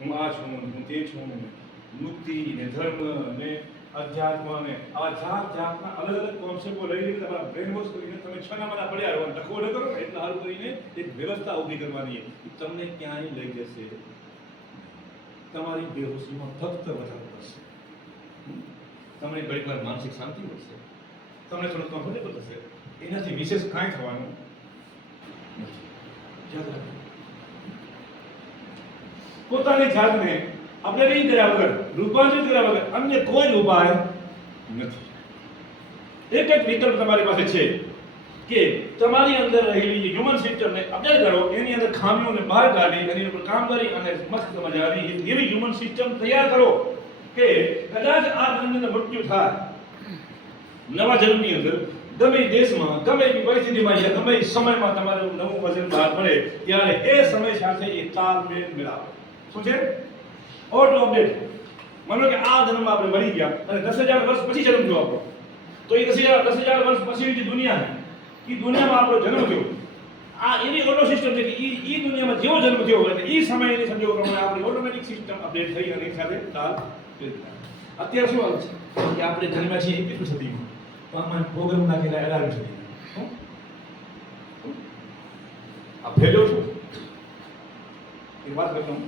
હું આ છું હું તે છું મુક્તિ ને ધર્મ ને અધ્યાત્મ ને આ જાત જાતના અલગ અલગ કોન્સેપ્ટો લઈ લઈને તમારા બ્રેન વોશ કરીને તમે છનામાના પડ્યા રહો ટકો ન કરો. એટલે સારું કરીને એક વ્યવસ્થા ઊભી કરવાની. તમને ક્યાંય લઈ જશે. તમારી બેહોશીમાં ફક્ત વધારો થશે તમને ઘણી વાર માનસિક શાંતિ મળશે. તમને થોડું કમ્ફર્ટેબલ થશે. એનાથી વિશેષ કાંઈ થવાનું નથી. યાદ રાખો પોતાની જાતને આપણે નહીં કર્યા વગર, રૂપાંતરિત કર્યા વગર અન્ય કોઈ ઉપાય નથી. એક જ વિકલ્પ તમારી પાસે છે કે તમારી અંદર રહેલી જે હ્યુમન સિસ્ટમને અપડેટ કરો, એની અંદર ખામીઓને બહાર કાઢી, એની ઉપર કામ કરી અને મસ્ત મજાની એવી હ્યુમન સિસ્ટમ તૈયાર કરો કે કદાચ આ જન્મને મૃત્યુ થાય. નવા જન્મની અંદર ગમે દેશમાં, ગમે એવી પરિસ્થિતિમાં ગમે સમયમાં તમારું નવું વજન બહાર પડે, ત્યારે એ સમય સાથે એ તાલમેલ મિલાવો શું છે? ઓટો અપડેટ માનો કે આ જન્મમાં આપણે મરી ગયા અને દસ હજાર વર્ષ પછી જન્મ થયો આપણો. તો એ દસ હજાર દસ હજાર વર્ષ પછી જે દુનિયા એ દુનિયામાં આપણો જન્મ થયો. આ એની ઓટો સિસ્ટમ છે કે એ દુનિયામાં જેવો જન્મ થયો એટલે એ સમયની સંજોગો પ્રમાણે આપણી ઓટોમેટિક સિસ્ટમ અપડેટ થઈ અને સાથે તાલ અત્યારે શું હાલ છે? કે આપણે જન્મ્યા છીએ એકવીસમી સદીમાં આમાં પ્રોગ્રામ નાખેલા અઢારમી સદીમાં? આ ફેલ્યો છું એ વાત કરતો હું